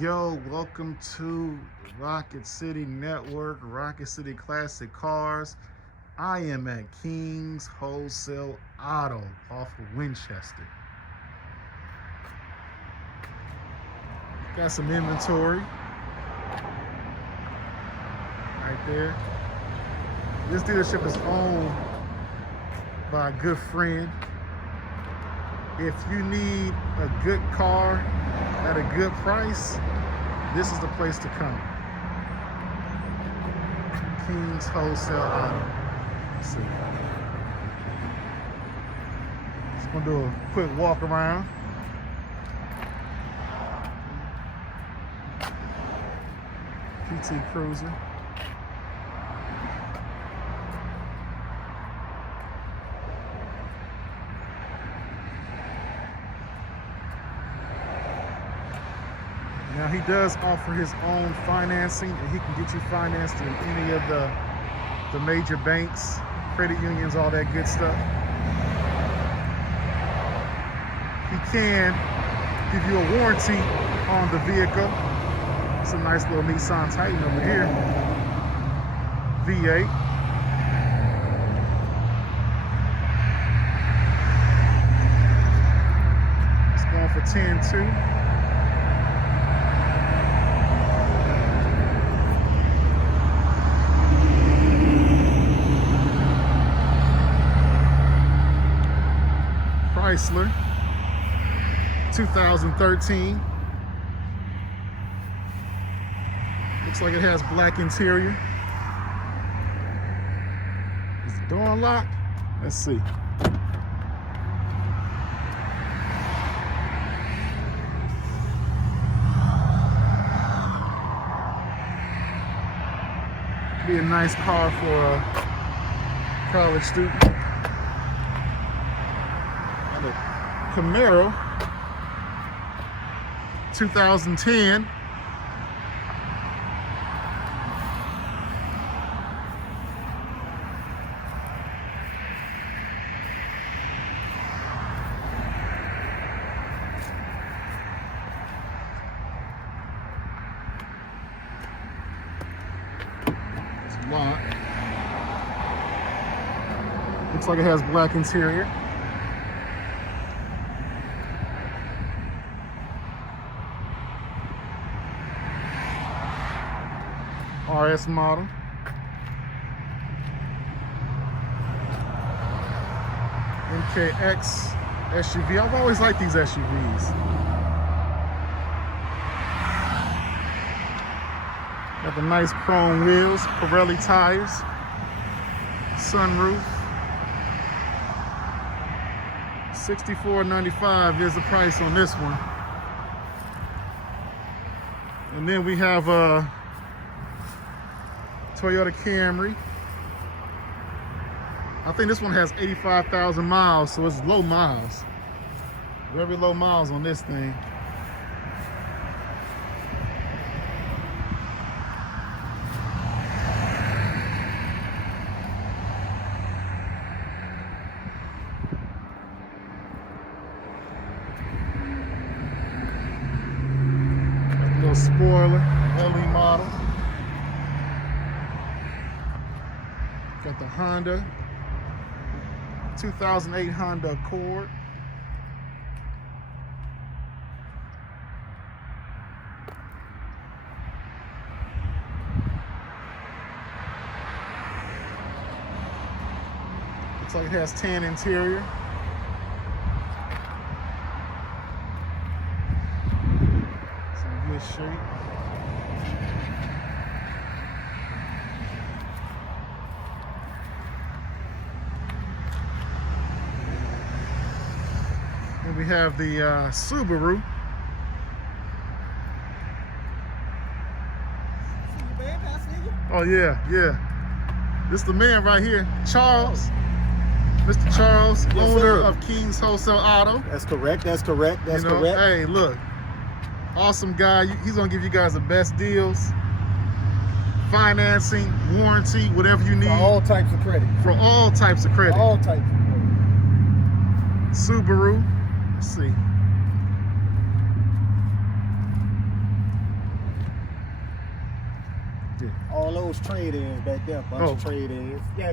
Yo, welcome to Rocket City Network, Rocket City Classic Cars. I am at King's Wholesale Auto off of Winchester. Got some inventory right there. This dealership is owned by a good friend. If you need a good car at a good price, this is the place to come. King's Wholesale Auto. Let's see. Just gonna do a quick walk around. PT Cruiser. Now he does offer his own financing, and he can get you financed in any of the major banks, credit unions, all that good stuff. He can give you a warranty on the vehicle. It's a nice little Nissan Titan over here. V8. It's going for 10.2. Chrysler, 2013. Looks like it has black interior. Is the door unlocked? Let's see. Be a nice car for a college student. Camry, 2010. It's locked. Looks like it has black interior. RS model. MKX SUV. I've always liked these SUVs. Got the nice chrome wheels, Pirelli tires, sunroof. $64.95 is the price on this one. And then we have a Toyota Camry. I think this one has 85,000 miles, so it's low miles. Very low miles on this thing. Got a little spoiler, LE model. Got the Honda, 2008 Honda Accord. Looks like it has tan interior. Some good shape. And we have the Subaru. Oh yeah, yeah. This is the man right here, Charles. Mr. Charles, yes, owner sir. Of King's Wholesale Auto. That's correct, that's correct, that's correct. Hey, look, awesome guy. He's gonna give you guys the best deals. Financing, warranty, whatever you need. For all types of credit. For all types of credit. All types of credit. Subaru. Let's see. All those trade-ins back there, bunch of trade-ins. Yeah,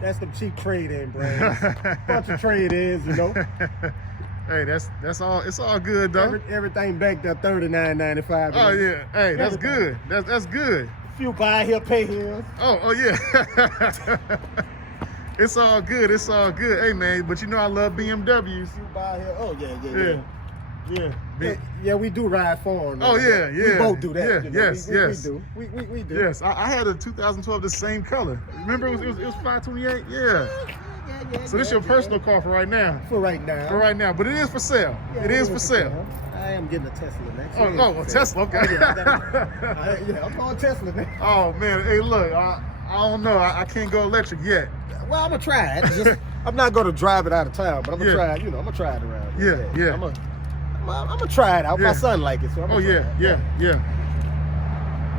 that's the cheap trade-in brands. Bunch of trade-ins, you know. Hey, that's all. It's all good though. Everything back there, $39.95. Oh yeah. Hey, that's good. That's good. A few buy here, pay here. Oh yeah. It's all good. It's all good. Hey man, but you know I love BMWs. You buy here. Oh yeah. Yeah, we do ride for them. Oh yeah. We both do that. Yeah, you know? yes. We do. Yes, I had a 2012 the same color. Remember it was 528. Yeah. So this is your personal car for right now. For right now. For right now, but it is for sale. Yeah, it is for sale. I am getting a Tesla next. A Tesla. Okay. I'm going Tesla next. Oh man, hey look, I don't know. I can't go electric yet. Well, I'm gonna try it. I'm not gonna drive it out of town, but I'm gonna try it. You know, I'm gonna try it around. Yeah. I'm gonna try it out. My son like it, so I'm gonna try it. Yeah.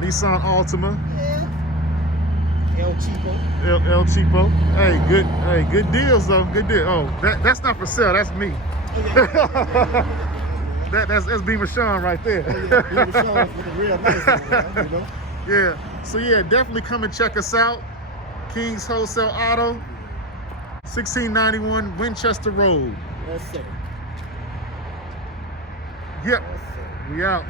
Nissan Altima. Yeah. El Cheapo. El Cheapo. Hey, good deals though. Good deal. Oh, that's not for sale. That's me. That's Beamer Sean right there. Beamer Sean with a real nice one, you know? Yeah. So yeah, definitely come and check us out. King's Wholesale Auto, 1691 Winchester Road. Yes, sir. Yep. Yes, sir. We out.